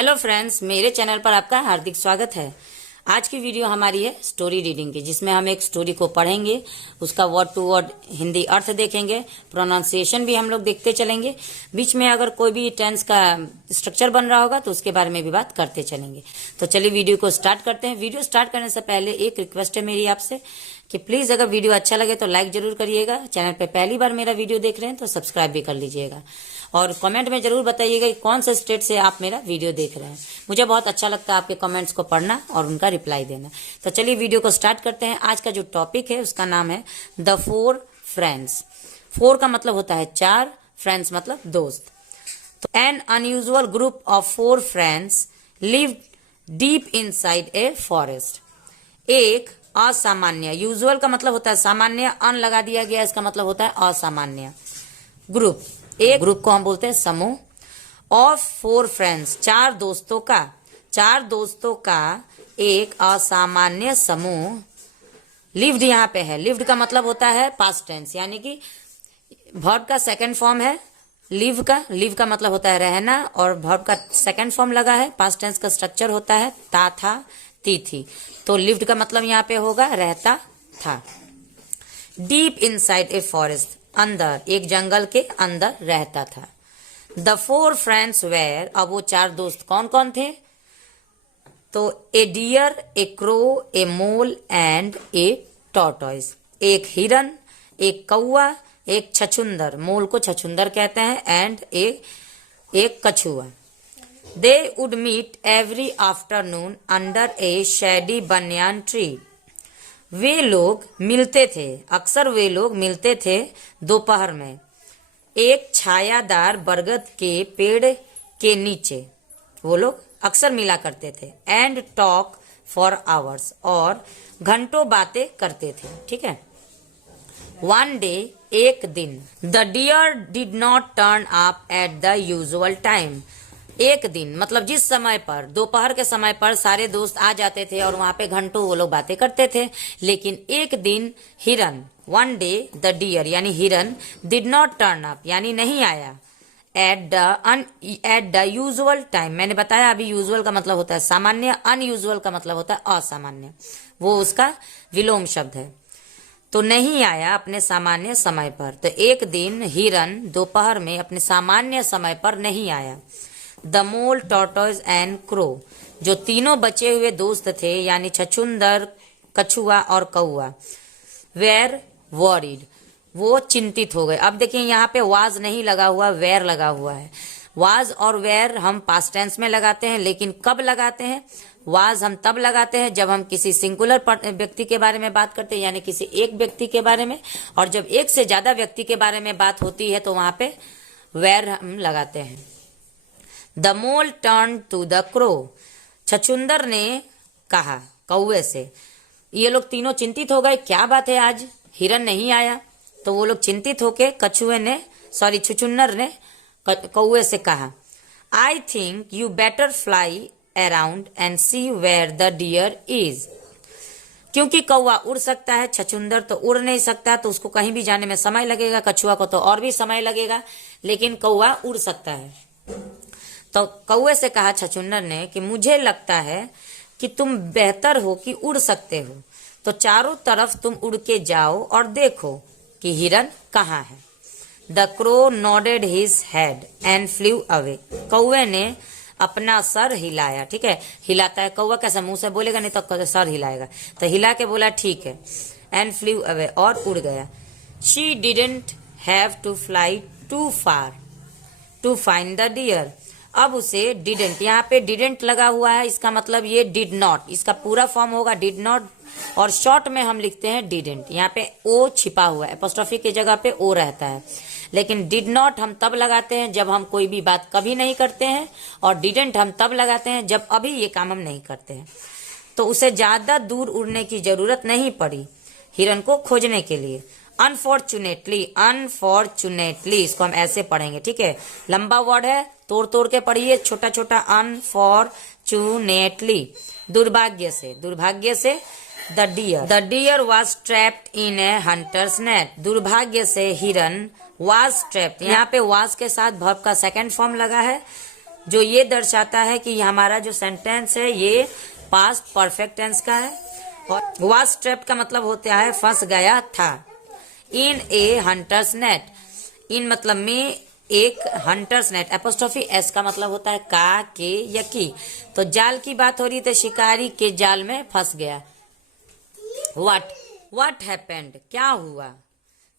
Hello friends, मेरे channel पर आपका हार्दिक स्वागत है। आज की वीडियो हमारी है स्टोरी रीडिंग की, जिसमें हम एक स्टोरी को पढ़ेंगे, उसका वर्ड टू वर्ड हिंदी अर्थ देखेंगे, प्रोनाउंसिएशन भी हम लोग देखते चलेंगे। बीच में अगर कोई भी टेंस का स्ट्रक्चर बन रहा होगा तो उसके बारे में भी बात करते चलेंगे। तो चलिए वीडियो को स्टार्ट करते हैं। वीडियो स्टार्ट करने से पहले एक रिक्वेस्ट है मेरी आपसे कि प्लीज अगर वीडियो अच्छा लगे तो लाइक जरूर करिएगा। चैनल पे पहली बार मेरा वीडियो देख रहे हैं तो सब्सक्राइब भी कर लीजिएगा, और कमेंट में जरूर बताइएगा कि कौन से स्टेट से आप मेरा वीडियो देख रहे हैं। मुझे बहुत अच्छा लगता है आपके कमेंट्स को पढ़ना और उनका रिप्लाई देना। तो चलिए वीडियो को स्टार्ट करते हैं। आज का जो टॉपिक है उसका नाम है द 4 फ्रेंड्स। 4 का मतलब होता है 4, फ्रेंड्स मतलब दोस्त। तो N unusual group of 4 friends live deep inside a forest. एक असामान्य, यूजुअल का मतलब होता है सामान्य, अन लगा दिया गया, इसका मतलब होता है असामान्य। ग्रुप, एक ग्रुप को हम बोलते हैं समूह। ऑफ 4 फ्रेंड्स, 4 दोस्तों का एक असामान्य समूह। लिव्ड यहाँ पे है, लिव्ड का मतलब होता है पास्ट टेंस, यानी कि वर्ब का सेकंड फॉर्म है लिव का मतलब होता है रहना, और वर्ब का सेकंड फॉर्म लगा है। पास्ट टेंस का स्ट्रक्चर होता है ता था ती थी, तो लिव्ड का मतलब यहाँ पे होगा रहता था। डीप इनसाइड ए फॉरेस्ट, अंदर, एक जंगल के अंदर रहता था। द 4 फ्रेंड्स वेर, अब वो 4 दोस्त कौन कौन थे? तो a deer, a crow, a mole and a tortoise. एक हिरन, एक कौवा, एक छछुंदर, मोल को छछुंदर कहते हैं, एंड एक कछुआ। They would meet every afternoon under a shady banyan tree. वे लोग मिलते थे, अक्सर वे लोग मिलते थे दोपहर में एक छायादार बरगद के पेड़ के नीचे। वो लोग अक्सर मिला करते थे। एंड टॉक फॉर आवर्स, और घंटों बातें करते थे। ठीक है। वन डे, एक दिन, the deer did not turn up at the usual time. एक दिन मतलब जिस समय पर, दोपहर के समय पर सारे दोस्त आ जाते थे और वहां पे घंटों वो लोग बातें करते थे, लेकिन एक दिन हिरन, वन डे द डियर यानी हिरन, डिड नॉट टर्न अप यानी नहीं आया, एट द यूजुअल टाइम। मैंने बताया अभी यूजुअल का मतलब होता है सामान्य, अनयूजुअल का मतलब होता है असामान्य, वो उसका विलोम शब्द है। तो नहीं आया अपने सामान्य समय पर। तो एक दिन हिरन दोपहर में अपने सामान्य समय पर नहीं आया। The mole, tortoise and crow, जो तीनों बचे हुए दोस्त थे यानी छछुंदर, कछुआ और कौआ, वेर वॉरिड, वो चिंतित हो गए। अब देखिए यहाँ पे वाज नहीं लगा हुआ, वेर लगा हुआ है। वाज और वेर हम पास्ट टेंस में लगाते हैं, लेकिन कब लगाते हैं? वाज हम तब लगाते हैं जब हम किसी सिंगुलर व्यक्ति के बारे में बात करते हैं, यानी किसी एक व्यक्ति के बारे में, और जब एक से ज्यादा व्यक्ति के बारे में बात होती है तो वहां पे वेर हम लगाते हैं। The mole turn to the crow, छछुंदर ने कहा कौवे से। ये लोग तीनों चिंतित हो गए, क्या बात है आज हिरन नहीं आया? तो वो लोग चिंतित होके छछुंदर ने कौवे से कहा, I think you better fly around and see where the deer is. क्योंकि कौवा उड़ सकता है, छछुंदर तो उड़ नहीं सकता, तो उसको कहीं भी जाने में समय लगेगा, कछुआ को तो और भी समय लगेगा, लेकिन कौवा उड़ सकता है। तो कौवे से कहा छछुंदर ने कि मुझे लगता है कि तुम बेहतर हो कि उड़ सकते हो, तो चारों तरफ तुम उड़ के जाओ और देखो कि हिरन कहाँ है। The crow nodded his head and flew away, कौवे ने अपना सर हिलाया। ठीक है, हिलाता है कौवा, कैसे मुंह से बोलेगा, नहीं तो सर हिलाएगा, तो हिला के बोला ठीक है। एंड फ्ल्यू अवे, और उड़ गया। She didn't have to fly too far to find the deer. अब उसे डिडेंट, यहाँ पे डिडेंट लगा हुआ है, इसका मतलब ये डिड नॉट, इसका पूरा फॉर्म होगा डिड नॉट, और शॉर्ट में हम लिखते हैं डिडेंट। यहाँ पे ओ छिपा हुआ है, एपोस्ट्रोफी की जगह पे ओ रहता है, लेकिन डिड नॉट हम तब लगाते हैं जब हम कोई भी बात कभी नहीं करते हैं, और डिडेंट हम तब लगाते हैं जब अभी ये काम हम नहीं करते हैं। तो उसे ज्यादा दूर उड़ने की जरूरत नहीं पड़ी हिरन को खोजने के लिए। अनफॉर्चुनेटली, इसको हम ऐसे पढ़ेंगे। ठीक है, लंबा वर्ड है, तोड़ तोड़ के पढ़िए, छोटा छोटा। अनफॉर्चुनेटली, दुर्भाग्य से। The deer was trapped in a hunter's net, दुर्भाग्य से हिरन वॉज ट्रैप्ड, यहाँ पे वॉज के साथ वर्ब का सेकंड फॉर्म लगा है, जो ये दर्शाता है कि हमारा जो सेंटेंस है ये पास्ट परफेक्ट टेंस का है। और वाज ट्रैप्ड का मतलब होता है फंस गया था। इन ए हंटर्स नेट, इन मतलब में एक हंटर्स नेट, एपोस्ट्रोफी एस का मतलब होता है का, के या की। तो जाल की बात हो रही तो शिकारी के जाल में फंस गया। व्हाट हैपेंड, क्या हुआ।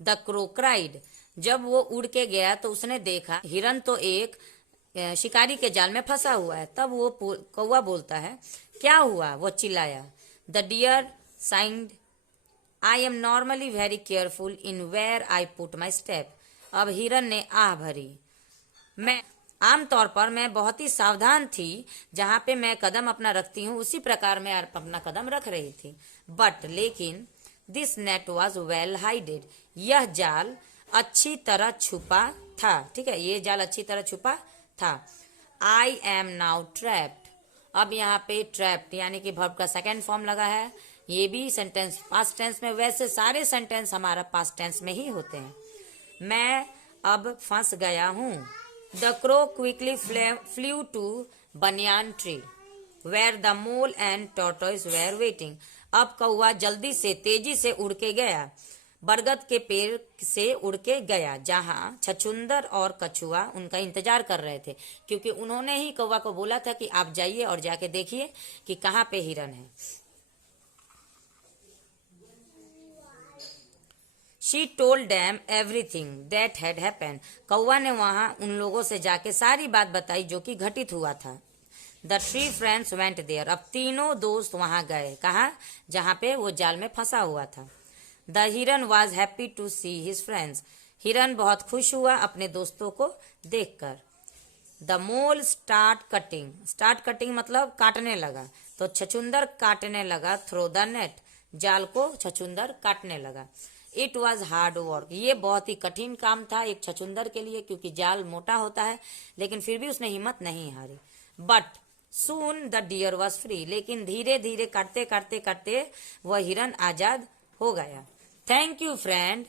द क्रो क्राइड, जब वो उड़ के गया तो उसने देखा हिरन तो एक शिकारी के जाल में फंसा हुआ है। तब वो कौवा बोलता है क्या हुआ, वो चिल्लाया। The deer sighed I am normally very careful in where I put my step. अब हिरन ने आह भरी, मैं आमतौर पर मैं बहुत ही सावधान थी, जहां पे मैं कदम अपना रखती हूँ उसी प्रकार मैं अपना कदम रख रही थी। बट लेकिन दिस नेट वॉज वेल हाइडेड, यह जाल अच्छी तरह छुपा था। ठीक है, ये जाल अच्छी तरह छुपा था। आई एम नाउ ट्रैप्ड, अब यहाँ पे ट्रैप्ड यानी कि वर्ब का सेकेंड फॉर्म लगा है। ये भी सेंटेंस पास्ट टेंस में, वैसे सारे सेंटेंस हमारा पास्ट टेंस में ही होते हैं। मैं अब फंस गया हूँ। The crow quickly flew to banyan tree where the mole and tortoise were waiting. अब कौवा जल्दी से तेजी से उड़ के गया, बरगद के पेड़ से उड़ के गया, जहां छछुंदर और कछुआ उनका इंतजार कर रहे थे, क्योंकि उन्होंने ही कौवा को बोला था कि आप जाइए और जाके देखिए कि कहाँ पे हिरन है। She told dam everything that had happened, कौवा ने वहां उन लोगों से जाके सारी बात बताई जो कि घटित हुआ था। The three friends went there, अब तीनों दोस्त वहां गए, कहा, जहां पे वो जाल में फंसा हुआ था। The hiran was happy to see his friends, हिरन बहुत खुश हुआ अपने दोस्तों को देखकर। द मोल स्टार्ट कटिंग मतलब काटने लगा, तो छछुंदर काटने लगा थ्रो द नेट, जाल को छछुंदर काटने लगा। इट वॉज हार्ड वर्क, ये बहुत ही कठिन काम था एक छछुंदर के लिए, क्योंकि जाल मोटा होता है, लेकिन फिर भी उसने हिम्मत नहीं हारी। But soon the deer was free, लेकिन धीरे धीरे काटते काटते काटते वह हिरन आजाद हो गया। थैंक यू फ्रेंड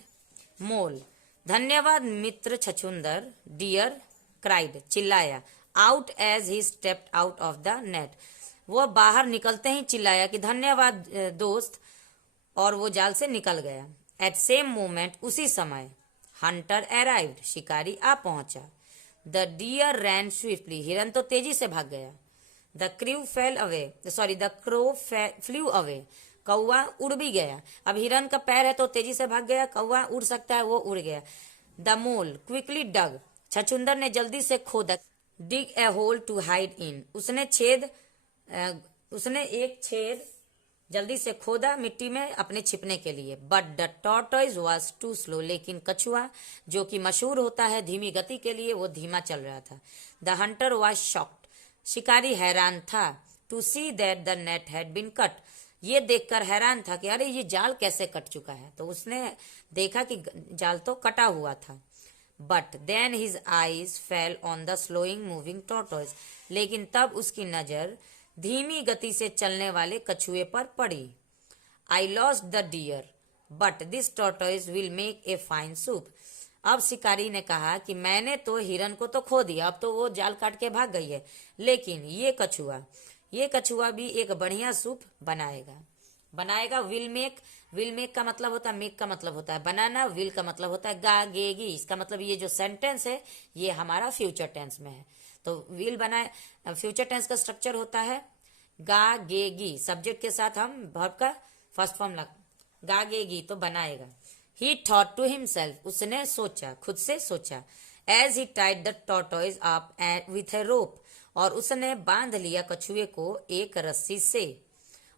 मोल, धन्यवाद मित्र छछुंदर। डियर क्राइड, चिल्लाया। Out as he stepped out of the net, वह बाहर निकलते ही चिल्लाया कि धन्यवाद दोस्त, और वो जाल से निकल गया। एट सेम मोमेंट, उसी समय, हंटर अराइव्ड, शिकारी आ पहुंचा। द डियर रैन स्विफ्टली, हिरन तो तेजी से भाग गया। द क्रो फ्लू अवे, कौवा उड़ भी गया। अब हिरन का पैर है तो तेजी से भाग गया, कौवा उड़ सकता है, वो उड़ गया। द मोल क्विकली डग, छछुंदर ने जल्दी से खोदा। डिग ए होल टू हाइड इन, उसने एक छेद जल्दी से खोदा मिट्टी में अपने छिपने के लिए। But the tortoise was too slow, लेकिन कछुआ जो कि मशहूर होता है धीमी गति के लिए, वो धीमा चल रहा था। द हंटर वॉज शॉक्ड, शिकारी हैरान था। To see that the net had been cut, ये देखकर हैरान था कि अरे ये जाल कैसे कट चुका है। तो उसने देखा कि जाल तो कटा हुआ था। But then his eyes fell on the slowing moving tortoise, लेकिन तब उसकी नजर धीमी गति से चलने वाले कछुए पर पड़ी। I lost the deer but this tortoise will make a fine soup, अब शिकारी ने कहा कि मैंने तो हिरन को तो खो दिया, अब तो वो जाल काट के भाग गई है, लेकिन ये कछुआ भी एक बढ़िया सूप बनाएगा। विल मेक का मतलब होता है, मेक का मतलब होता है बनाना, विल का मतलब होता है गागेगी। इसका मतलब ये जो सेंटेंस है ये हमारा फ्यूचर टेंस में है। तो विल बनाए, फ्यूचर टेंस का स्ट्रक्चर होता है गागेगी, सब्जेक्ट के साथ हम वर्ब का फर्स्ट फॉर्म गागेगी तो बनाएगा। ही थॉट टू हिमसेल्फ, उसने सोचा, खुद से सोचा। As he tied the tortoise up with a rope, और उसने बांध लिया कछुए को एक रस्सी से।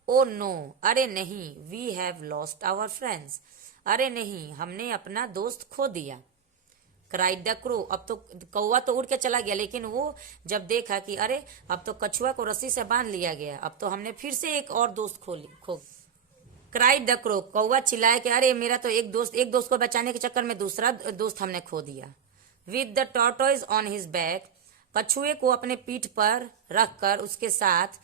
ओ नो, अरे नहीं, we have lost our friends, अरे नहीं, हमने अपना दोस्त खो दिया। क्राइड द क्रो, अब तो कौवा तो उड़ के चला गया, लेकिन वो जब देखा कि अरे अब तो कछुआ को रस्सी से बांध लिया गया, अब तो हमने फिर से एक और दोस्त खो। क्राइड द क्रो, कौवा चिल्लाया कि अरे मेरा तो एक दोस्त को बचाने के चक्कर में दूसरा दोस्त हमने खो दिया। With the tortoise on his back, कछुए को अपने पीठ पर रखकर उसके साथ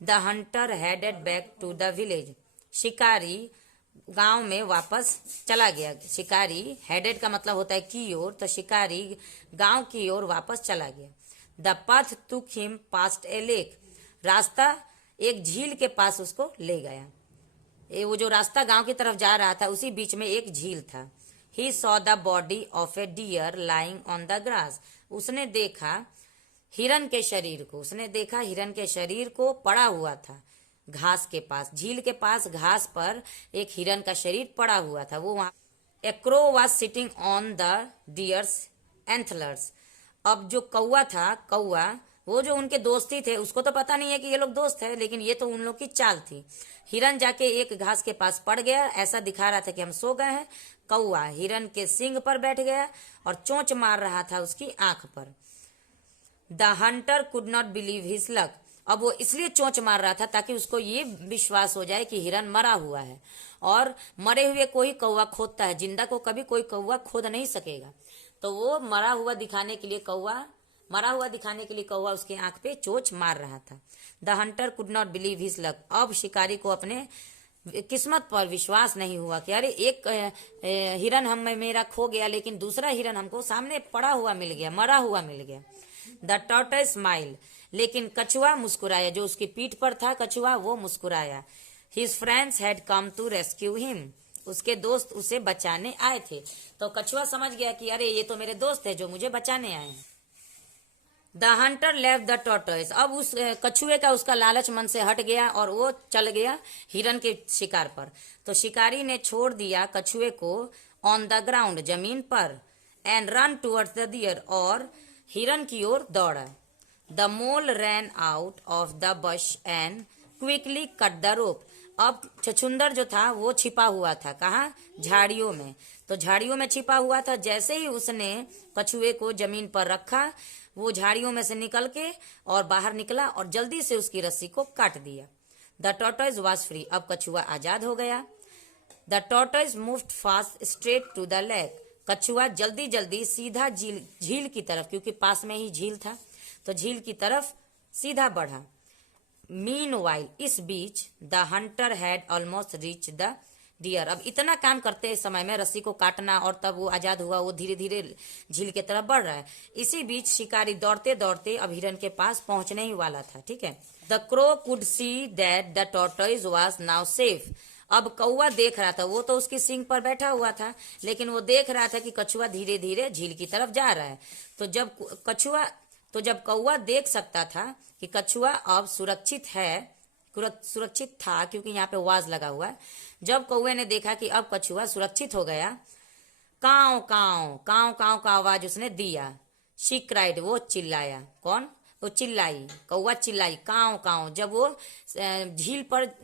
the hunter headed back to the village, शिकारी गांव में वापस चला गया। शिकारी हेडेड का मतलब होता है की ओर, तो शिकारी गांव की ओर वापस चला गया। The path took him past a lake. रास्ता एक झील के पास उसको ले गया। वो जो रास्ता गांव की तरफ जा रहा था उसी बीच में एक झील था। He saw the body of a deer lying on the grass. उसने देखा हिरन के शरीर को, हिरन के शरीर को पड़ा हुआ था घास के पास। झील के पास घास पर एक हिरन का शरीर पड़ा हुआ था। वो वहां A crow was sitting on the deer's antlers. अब जो कौवा था, वो जो उनके दोस्ती थे, उसको तो पता नहीं है कि ये लोग दोस्त है, लेकिन ये तो उन लोग की चाल थी। हिरन जाके एक घास के पास पड़ गया, ऐसा दिखा रहा था कि हम सो गए हैं। कौवा हिरन के सींग पर बैठ गया और चोंच मार रहा था उसकी आंख पर। The Hunter could not believe his luck. अब वो इसलिए चोंच मार रहा था ताकि उसको ये विश्वास हो जाए कि हिरन मरा हुआ है, और मरे हुए को ही कौवा खोदता है, जिंदा को कभी कोई कौवा खोद नहीं सकेगा। तो वो मरा हुआ दिखाने के लिए कौवा उसकी आंख पे चोंच मार रहा था। The Hunter could not believe his luck. अब शिकारी को अपने किस्मत पर विश्वास नहीं हुआ कि अरे एक हिरन मेरा खो गया, लेकिन दूसरा हिरन हमको सामने पड़ा हुआ मिल गया, मरा हुआ मिल गया। The tortoise smile. लेकिन कछुआ मुस्कुराया, जो उसकी पीठ पर था कछुआ, वो मुस्कुराया। His friends had come to rescue him. उसके दोस्त उसे बचाने आए थे। तो कछुआ समझ गया कि अरे ये तो मेरे दोस्त है जो मुझे बचाने आए हैं। The Hunter left the tortoise. अब उस कछुए का उसका लालच मन से हट गया और वो चल गया हिरन के शिकार पर। तो शिकारी ने छोड़ दिया कछुए को ऑन द ग्राउंड, जमीन पर, and run towards the deer, और हिरन की ओर दौड़ा। The mole ran out of the bush and quickly cut the rope. अब छछुंदर जो था वो छिपा हुआ था, कहाँ? झाड़ियों में। तो झाड़ियों में छिपा हुआ था। जैसे ही उसने कछुए को जमीन पर रखा, वो झाड़ियों में से निकल के और बाहर निकला और जल्दी से उसकी रस्सी को काट दिया। The tortoise was free. अब कछुआ आजाद हो गया। The tortoise moved fast straight to the lake. कछुआ जल्दी जल्दी सीधा झील की तरफ, क्योंकि पास में ही झील था, तो झील की तरफ सीधा बढ़ा। मीनवाइल, इस बीच, the hunter had almost reach the deer. अब इतना काम करते समय में रस्सी को काटना और तब वो आजाद हुआ, वो धीरे धीरे झील की तरफ बढ़ रहा है। इसी बीच शिकारी दौड़ते दौड़ते अब हिरन के पास पहुंचने ही वाला था। ठीक है। The crow could see that the tortoise was now safe. अब कौवा देख रहा था, वो तो उसकी सींग पर बैठा हुआ था, लेकिन वो देख रहा था कि कछुआ धीरे धीरे झील की तरफ जा रहा है। तो जब कौवा देख सकता था कि कछुआ अब सुरक्षित था, क्योंकि यहाँ पे वाज लगा हुआ है। जब कौवे ने देखा कि अब कछुआ सुरक्षित हो गया, काव काव काव काव का आवाज उसने दिया। शी क्राइड, वो चिल्लाया। कौन? वो चिल्लाई, कौवा चिल्लाई, काव काव। जब वो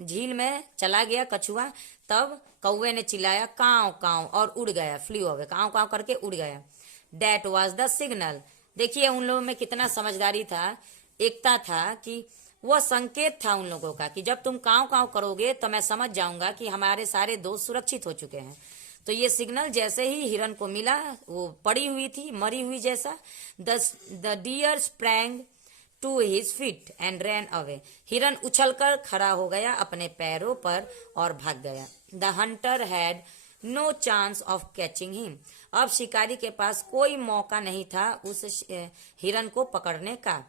झील में चला गया कछुआ, तब कौवे ने चिल्लाया काव काव और उड़ गया, फ्ली अवे, काव काव करके उड़ गया। That was the signal. देखिए उन लोगों में कितना समझदारी था, एकता था, कि वह संकेत था उन लोगों का कि जब तुम काव काव करोगे तो मैं समझ जाऊंगा कि हमारे सारे दोस्त सुरक्षित हो चुके हैं। तो ये सिग्नल जैसे ही हिरन को मिला, वो पड़ी हुई थी मरी हुई जैसा। The deer sprang to his feet and ran away. हिरन उछलकर खड़ा हो गया अपने पैरों पर और भाग गया। The hunter had no chance of catching him. अब शिकारी के पास कोई मौका नहीं था उस हिरन को पकड़ने का।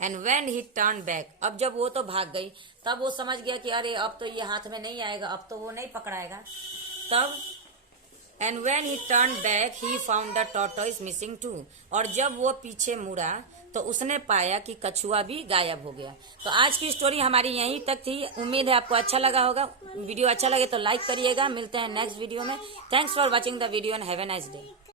And when he turn back, अब जब वो तो भाग गई, तब वो समझ गया कि अरे अब तो ये हाथ में नहीं आएगा, अब तो वो नहीं पकड़ाएगा। तब and when he turn back he found the tortoise missing too. और जब वो पीछे मुड़ा तो उसने पाया कि कछुआ भी गायब हो गया। तो आज की स्टोरी हमारी यहीं तक थी। उम्मीद है आपको अच्छा लगा होगा। वीडियो अच्छा लगे तो लाइक करिएगा। मिलते हैं नेक्स्ट वीडियो में। Thanks for watching the video and have a nice day.